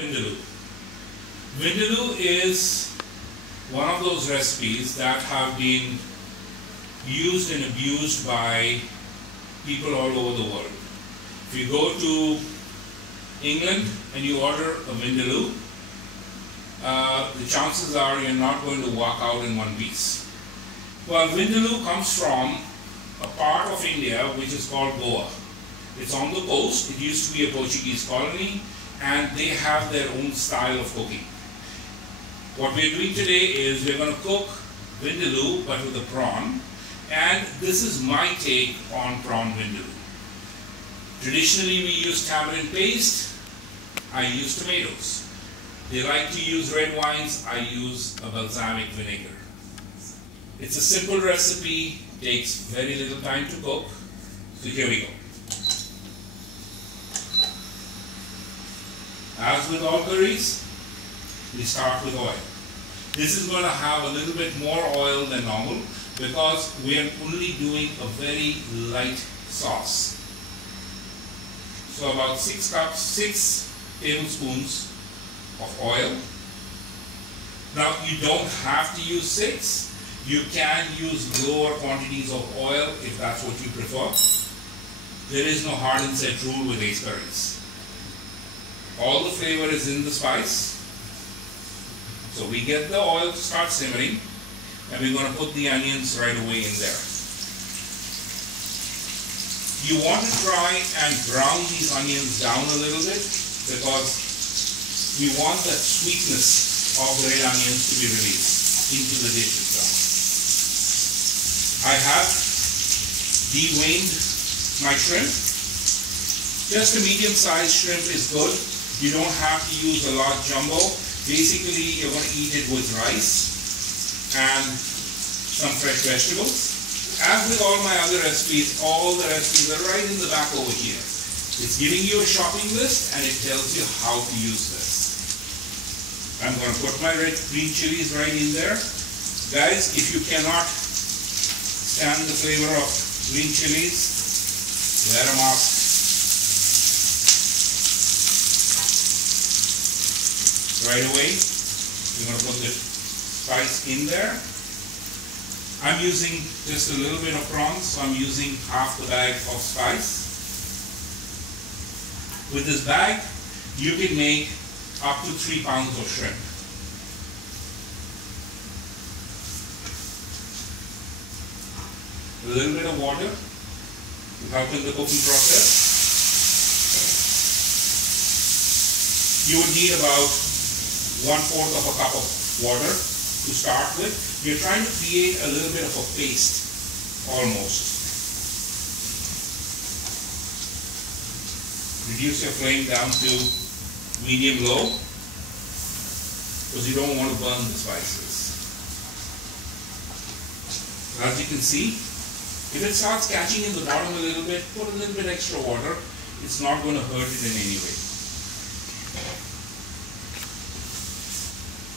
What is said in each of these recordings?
Vindaloo. Vindaloo is one of those recipes that have been used and abused by people all over the world. If you go to England and you order a Vindaloo, the chances are you're not going to walk out in one piece. Well, Vindaloo comes from a part of India which is called Goa. It's on the coast. It used to be a Portuguese colony, and they have their own style of cooking. What we're doing today is we're going to cook Vindaloo but with a prawn, and this is my take on prawn Vindaloo. Traditionally we use tamarind paste, I use tomatoes. They like to use red wines, I use a balsamic vinegar. It's a simple recipe, takes very little time to cook, so here we go. As with all curries, we start with oil. This is going to have a little bit more oil than normal because we are only doing a very light sauce. So about 6 tablespoons of oil. Now you don't have to use 6. You can use lower quantities of oil if that's what you prefer. There is no hard and set rule with Ace curries. All the flavor is in the spice. So we get the oil to start simmering, and we're going to put the onions right away in there. You want to try and brown these onions down a little bit because we want that sweetness of the red onions to be released into the dish itself. I have deveined my shrimp. Just a medium-sized shrimp is good. You don't have to use a large jumbo. Basically, you're going to eat it with rice and some fresh vegetables. As with all my other recipes, all the recipes are right in the back over here. It's giving you a shopping list and it tells you how to use this. I'm going to put my green chilies right in there. Guys, if you cannot stand the flavor of green chilies, wear a mask. Right away, we're going to put the spice in there. I'm using just a little bit of prawns, so I'm using half the bag of spice. With this bag, you can make up to 3 pounds of shrimp. A little bit of water to help in the cooking process. You would need about 1/4 of a cup of water to start with. We're trying to create a little bit of a paste, almost. Reduce your flame down to medium-low because you don't want to burn the spices. As you can see, if it starts catching in the bottom a little bit, put a little bit extra water. It's not going to hurt it in any way.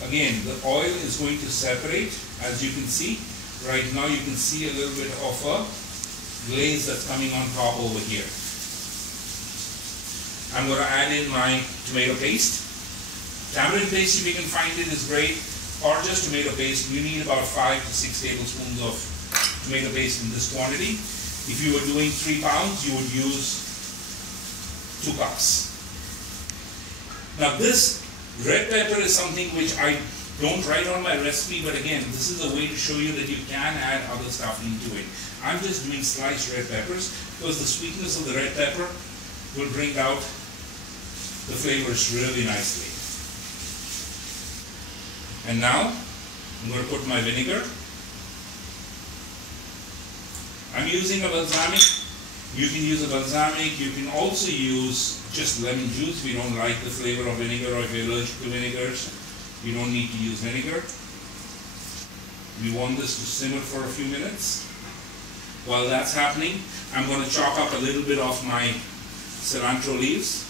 Again, the oil is going to separate, as you can see. Right now you can see a little bit of a glaze that's coming on top over here. I'm going to add in my tomato paste. Tamarind paste, if you can find it, is great, or just tomato paste. You need about 5 to 6 tablespoons of tomato paste in this quantity. If you were doing 3 pounds, you would use 2 cups. Now this red pepper is something which I don't write on my recipe, but again, this is a way to show you that you can add other stuff into it. I'm just doing sliced red peppers because the sweetness of the red pepper will bring out the flavors really nicely. And now, I'm going to put my vinegar. I'm using a balsamic. You can use a balsamic. You can also use just lemon juice. We don't like the flavor of vinegar, or if you're allergic to vinegars, you don't need to use vinegar. We want this to simmer for a few minutes. While that's happening, I'm going to chop up a little bit of my cilantro leaves.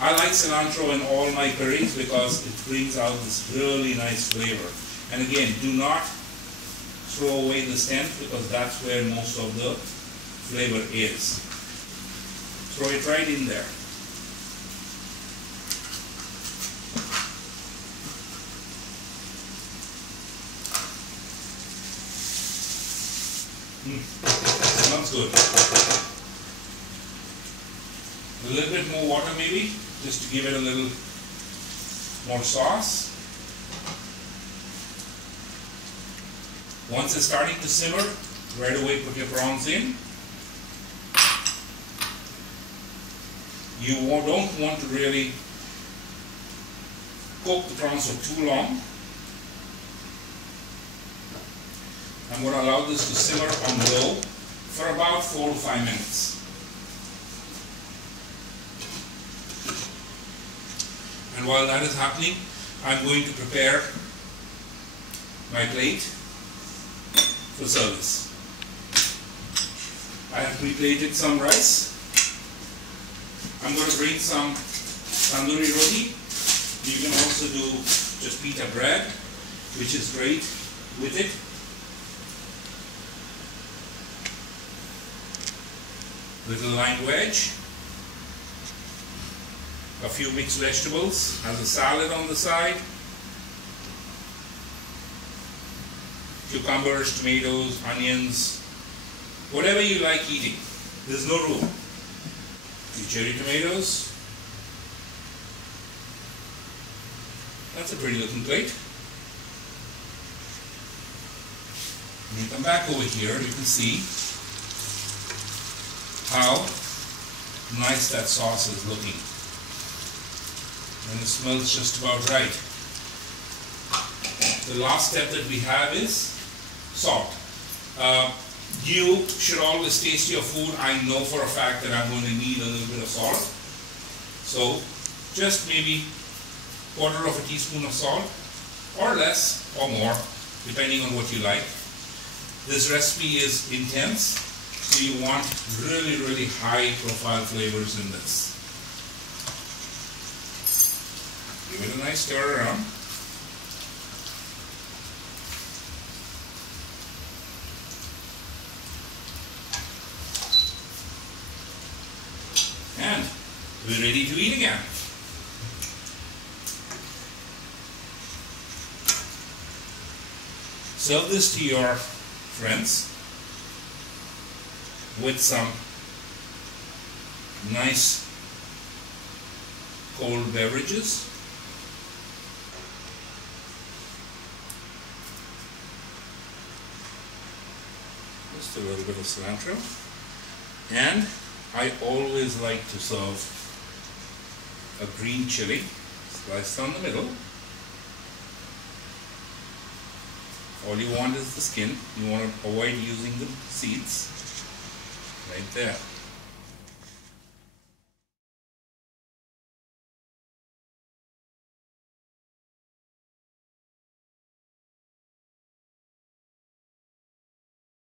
I like cilantro in all my curries because it brings out this really nice flavor. And again, do not throw away the stem because that's where most of the flavor is. Throw it right in there. good. A little bit more water maybe, just to give it a little more sauce. Once it's starting to simmer, right away put your prawns in. You don't want to really cook the prawns for too long. I'm going to allow this to simmer on low for about 4 to 5 minutes. And while that is happening, I'm going to prepare my plate for service. I have pre-plated some rice. I'm going to bring some tandoori roti. You can also do just pita bread, which is great with it. Little lime wedge. A few mixed vegetables as a salad on the side. Cucumbers, tomatoes, onions, whatever you like eating. There's no rule. Few cherry tomatoes. That's a pretty looking plate. When you come back over here, you can see how nice that sauce is looking. And it smells just about right. The last step that we have is salt. You should always taste your food. I know for a fact that I'm going to need a little bit of salt. So just maybe 1/4 of a teaspoon of salt, or less or more, depending on what you like. This recipe is intense, so you want really, really high profile flavors in this. Give it a nice stir around. And we're ready to eat again. Serve this to your friends with some nice cold beverages. Just a little bit of cilantro. And I always like to serve a green chili sliced down the middle. All you want is the skin. You want to avoid using the seeds. Right there.